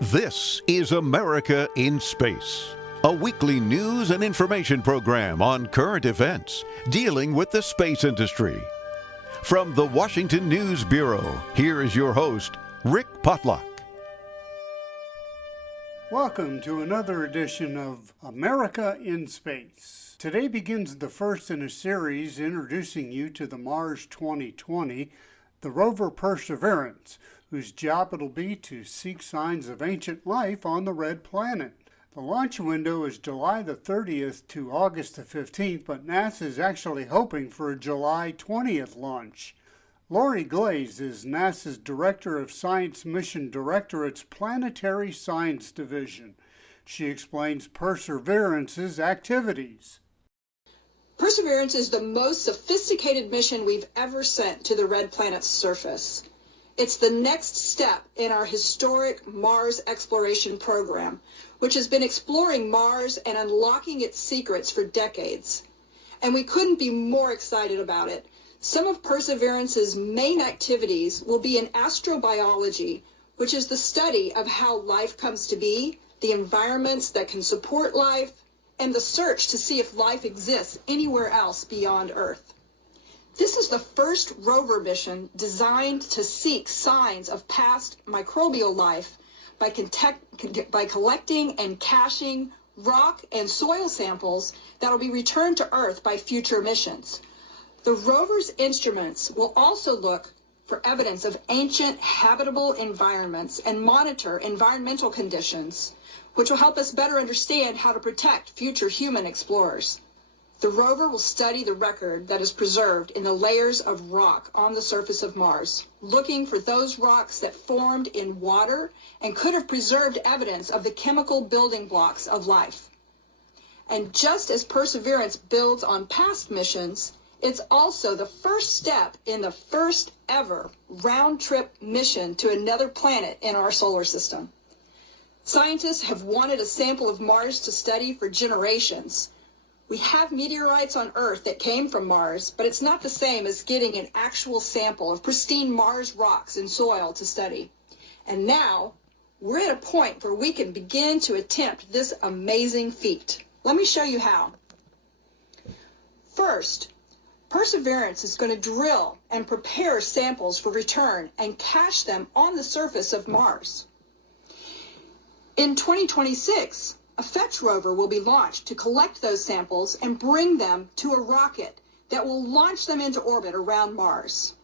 This is America in Space, a weekly news and information program on current events dealing with the space industry. From the Washington News Bureau, here is your host, Rick Potlock. Welcome to another edition of America in Space. Today begins the first in a series introducing you to the Mars 2020, the rover Perseverance, whose job it'll be to seek signs of ancient life on the red planet. The launch window is July the 30th to August the 15th, but NASA is actually hoping for a July 20th launch. Lori Glaze is NASA's Director of Science Mission Directorate's Planetary Science Division. She explains Perseverance's activities. Perseverance is the most sophisticated mission we've ever sent to the red planet's surface. It's the next step in our historic Mars exploration program, which has been exploring Mars and unlocking its secrets for decades. And we couldn't be more excited about it. Some of Perseverance's main activities will be in astrobiology, which is the study of how life comes to be, the environments that can support life, and the search to see if life exists anywhere else beyond Earth. This is the first rover mission designed to seek signs of past microbial life by collecting and caching rock and soil samples that will be returned to Earth by future missions. The rover's instruments will also look for evidence of ancient habitable environments and monitor environmental conditions, which will help us better understand how to protect future human explorers. The rover will study the record that is preserved in the layers of rock on the surface of Mars, looking for those rocks that formed in water and could have preserved evidence of the chemical building blocks of life. And just as Perseverance builds on past missions, it's also the first step in the first ever round-trip mission to another planet in our solar system. Scientists have wanted a sample of Mars to study for generations. We have meteorites on Earth that came from Mars, but it's not the same as getting an actual sample of pristine Mars rocks and soil to study. And now, we're at a point where we can begin to attempt this amazing feat. Let me show you how. First, Perseverance is going to drill and prepare samples for return and cache them on the surface of Mars. In 2026, a fetch rover will be launched to collect those samples and bring them to a rocket that will launch them into orbit around Mars.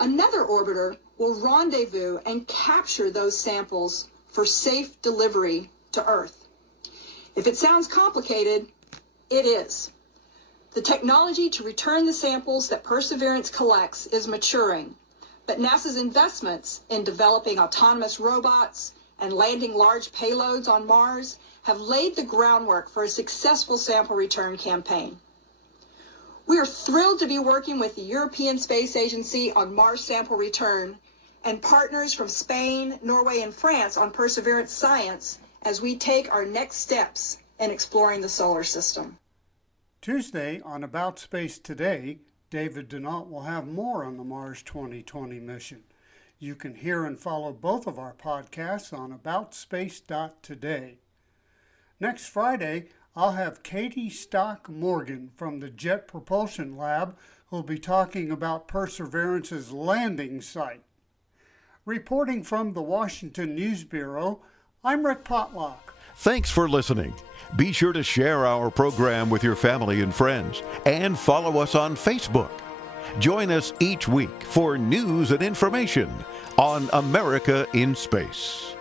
Another orbiter will rendezvous and capture those samples for safe delivery to Earth. If it sounds complicated, it is. The technology to return the samples that Perseverance collects is maturing, but NASA's investments in developing autonomous robots and landing large payloads on Mars have laid the groundwork for a successful sample return campaign. We are thrilled to be working with the European Space Agency on Mars sample return and partners from Spain, Norway, and France on Perseverance science as we take our next steps in exploring the solar system. Tuesday on About Space Today, David Denault will have more on the Mars 2020 mission. You can hear and follow both of our podcasts on aboutspace.today. Next Friday, I'll have Katie Stock Morgan from the Jet Propulsion Lab who'll be talking about Perseverance's landing site. Reporting from the Washington News Bureau, I'm Rick Potlock. Thanks for listening. Be sure to share our program with your family and friends and follow us on Facebook. Join us each week for news and information on America in Space.